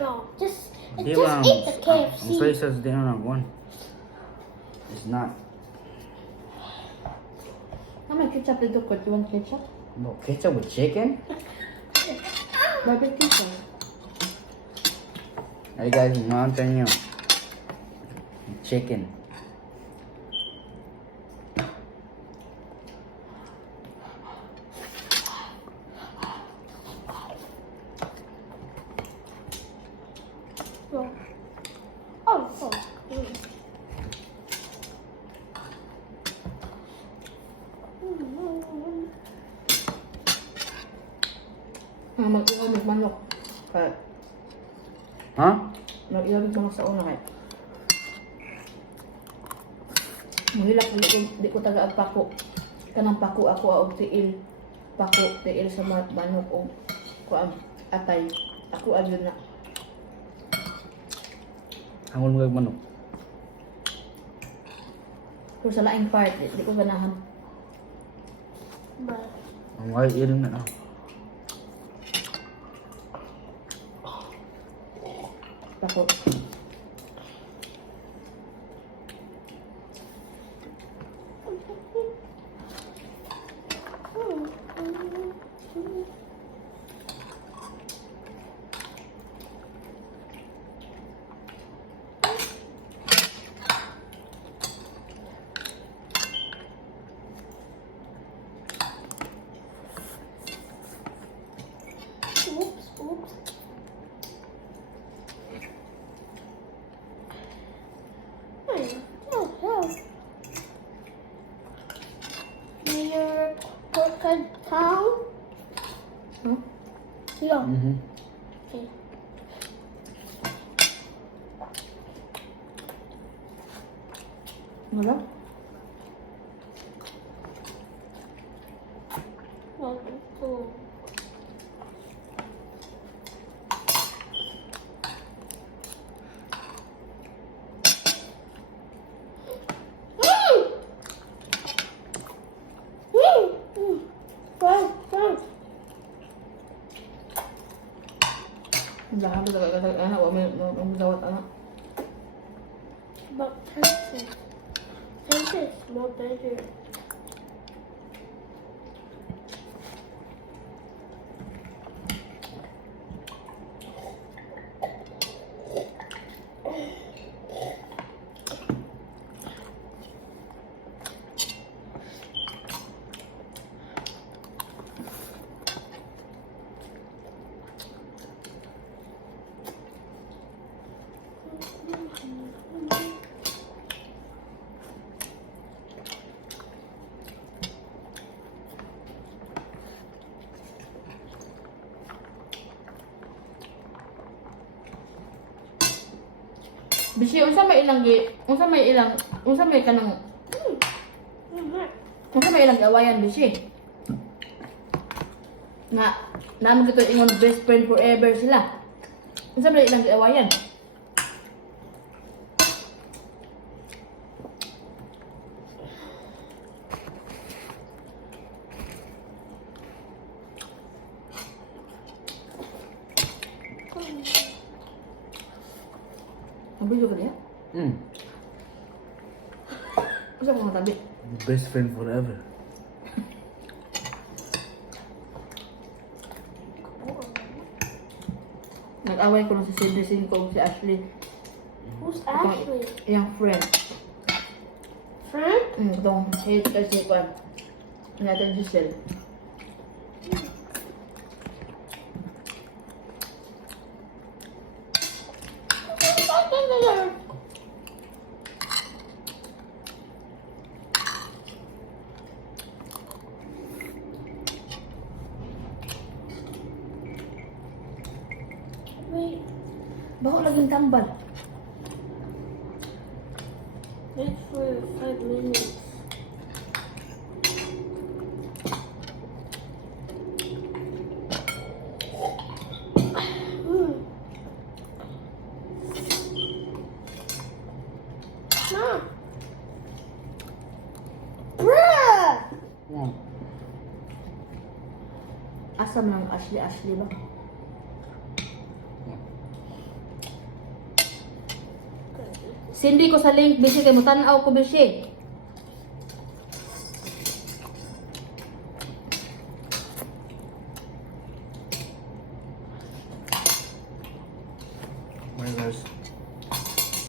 strong. Just Di just ba, eat the ang KFC. soy sauce din na one. It's not. How much ketchup did you put? You want ketchup? No, ketchup with chicken? Barbecue sauce. Hey guys, mountain you. Chicken. Oh, oh. Mag-iwag manok. Kaya, Huh? mag-iwag manok sa una kaya. Mahilak di ko taga pako. Kanang pako ako og tiil. Pako tiil sa manok og kuan atay. Ako adyon na. Hangol mo kag manok. Pero sa laing part, di ko ganahan. But Ang ay iring na. Pako. oops. Oh. Your pork town? Huh? Yeah. Mhm. Okay. Wala? Oh. Lahat talaga kasi anak, wala may magdawat anak. But Texas is more better. Bisi, unsa may ilang kanang unsa may ilang awayan bisi. Na naman gito ingon best friend forever sila. Unsa may ilang awayan? Ang video ka niya? Unsa ko tabi? Best friend forever. Nag-away ko lang sa sibling ko si Ashley. Who's Ashley? Yung friend. Friend? Itong hate kasi ko. Natin Giselle. Wait, Baho laging tambal. wait for 5 minutes. Mom. Bruh! Asam lang Ashley ba? Sindi ko sa link, bisi kay mo tanaw ko bisi. Bye guys.